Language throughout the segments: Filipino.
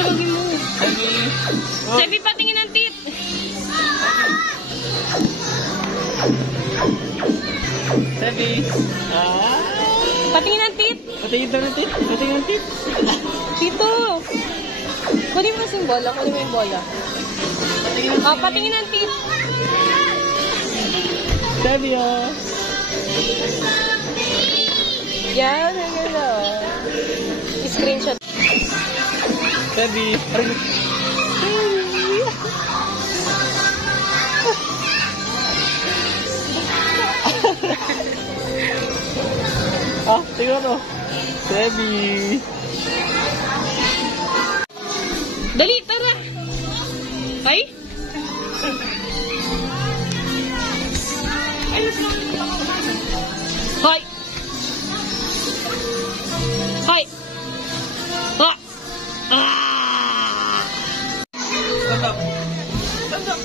Tawagin mo. Sebi, patingin ang tit. Sebi. Patingin ang tit. Patingin daw ng tit. Patingin ang tit. Tito. Kunin mo yung bola. Kunin mo yung bola. Patingin ang tit. Sebi, oh. Yan, screenshot. Sebi. Siguro. Sebi. Dali, tara. Ay? Hoy. Hoy. Ha. Tandap. Tandap.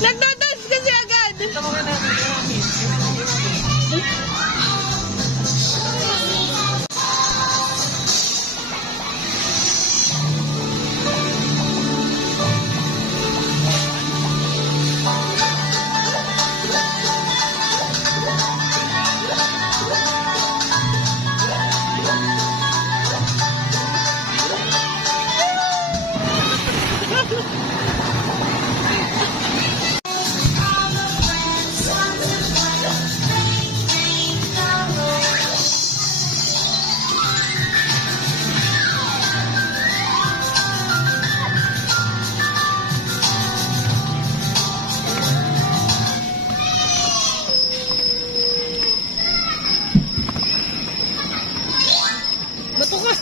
Nagdadance kasi agad. Bato ka.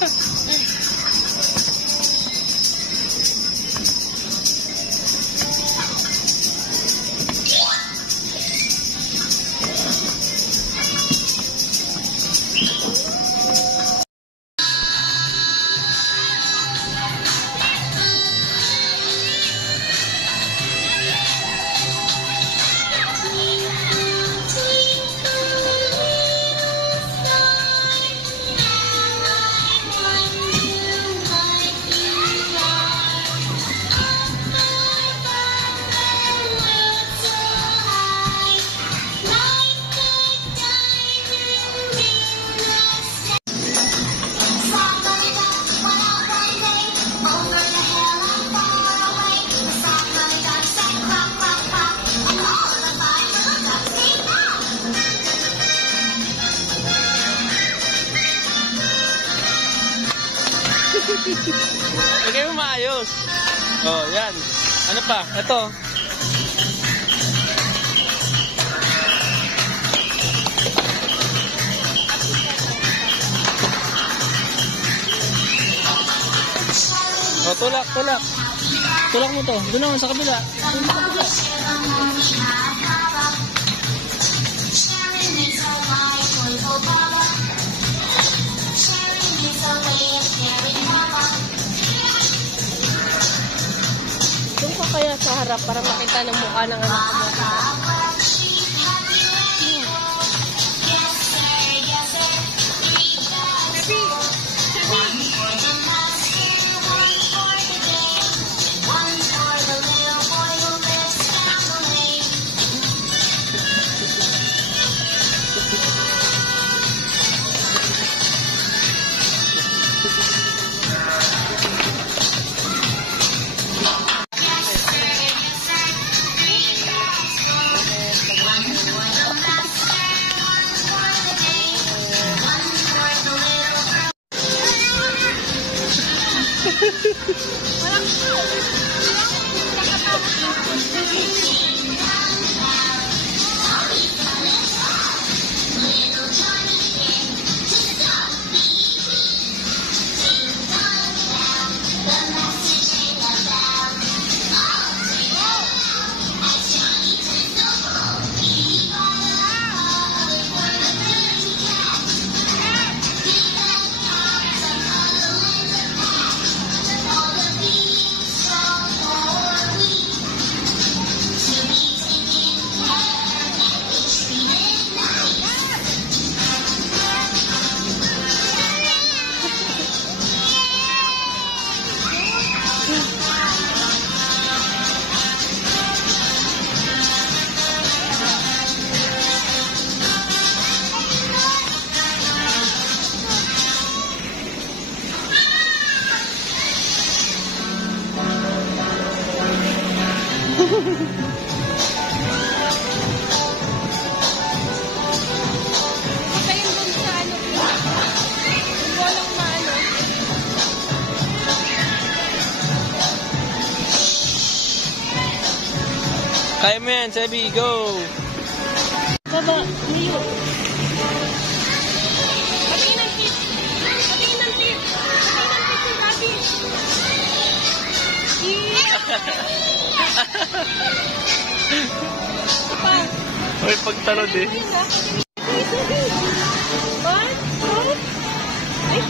Lagay mo maayos. Oh, yan. Ano pa? Ito. Oh, tulak, tulak. Tulak mo to. Doon naman sa kabila. Doon sa kabila. Doon ka kaya sa harap para makita ng mukha ng anak mo. Patayin dun sa ano. Walang maano. Kaya mo yan, Sebi. Go! Baba, niyo. Patingin ng tip. Patingin ng tip. Patingin ng tip si Gabi. Pa. May pagtalod eh. One, two. Ay.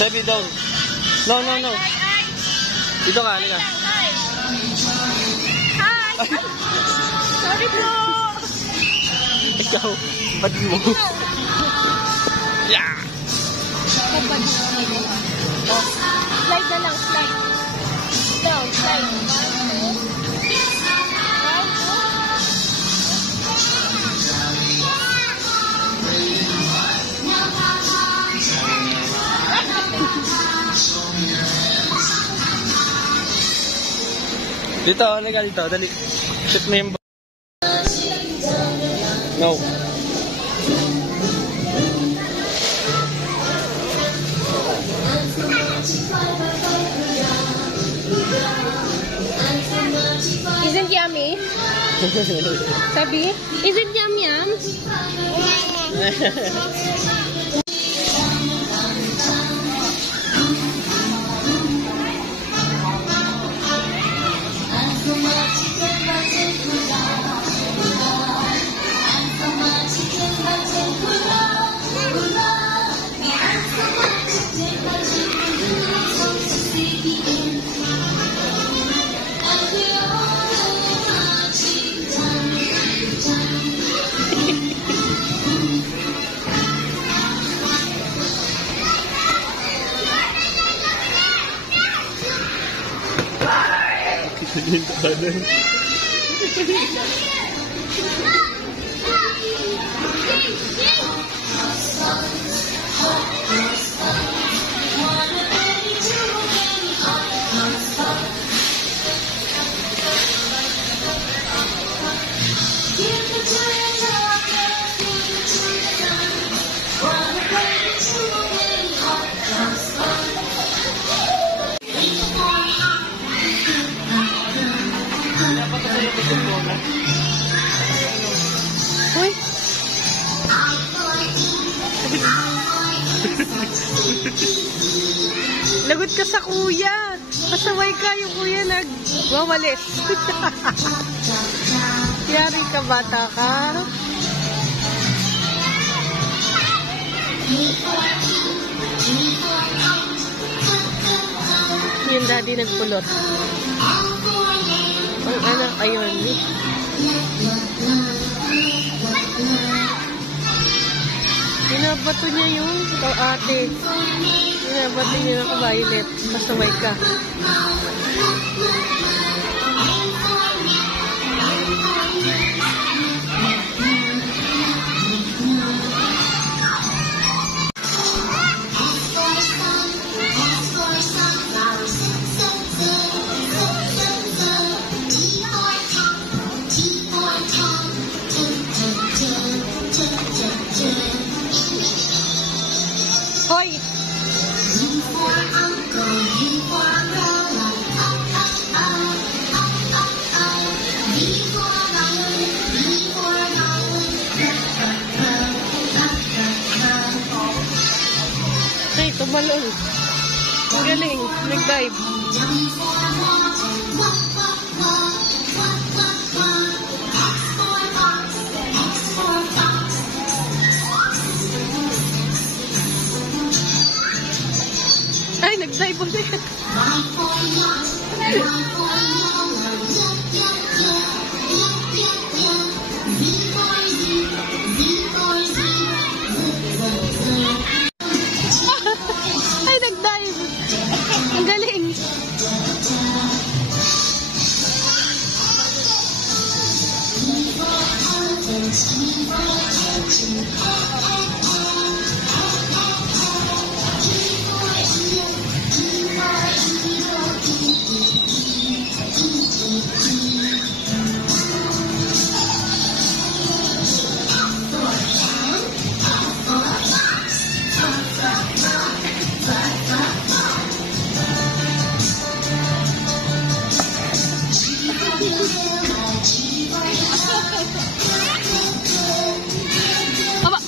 Sebi, down. No, no, no. Dito ka, halika. Hi! Sorry po! Ikaw, bad mo. Yeah! Slide na lang, slide. Down, slide. Dito, halika dito. Dali. Shoot mo yung no. Isn't yummy? Sabi? Isn't yum yum? Uy! Lagot ka sa kuya. Pasaway ka yung kuya nagwawalis. Yari ka, bata ka. Yung daddy nagpulot. Ang anak, ayun. Binabato niya yung ate. Binabato niya ng violet. Pasaway ka. Hoy! Ay, tumalon. Ang galing. Nag-dive. Ay, nag-dive ulit. Ay, nag-dive. Ang galing. Aba.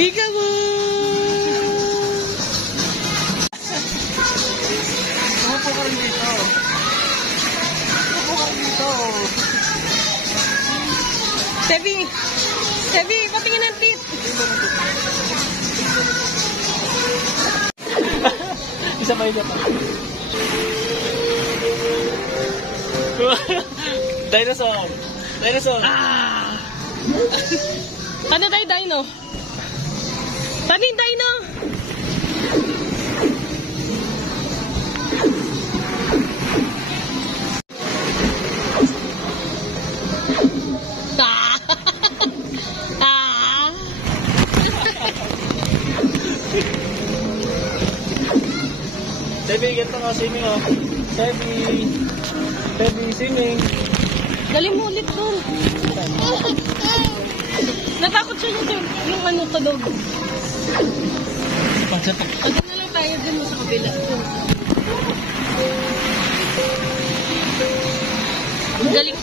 Peekaboo! Umupo ka rin dito. Umupo ka rin dito. Sebi! Sebi, patingin ang tit! Isa pa isa pa. Dinosaur. Dinosaur. Ah! Ano tayo, Dino? Paano yung Dino? Ah! Ah! Sebi, ganito nga swimming oh. Sebi. Sebi, swimming. Galing mo ulit doon. Natakot siya yung ano, tulog. Pagsatok. Pagka na lang tayo dun sa kabila. Ang galing.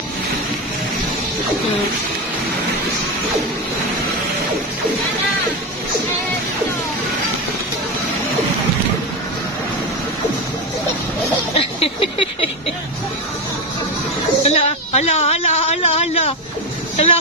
Hala, hala, hala, hala, hala. Hala.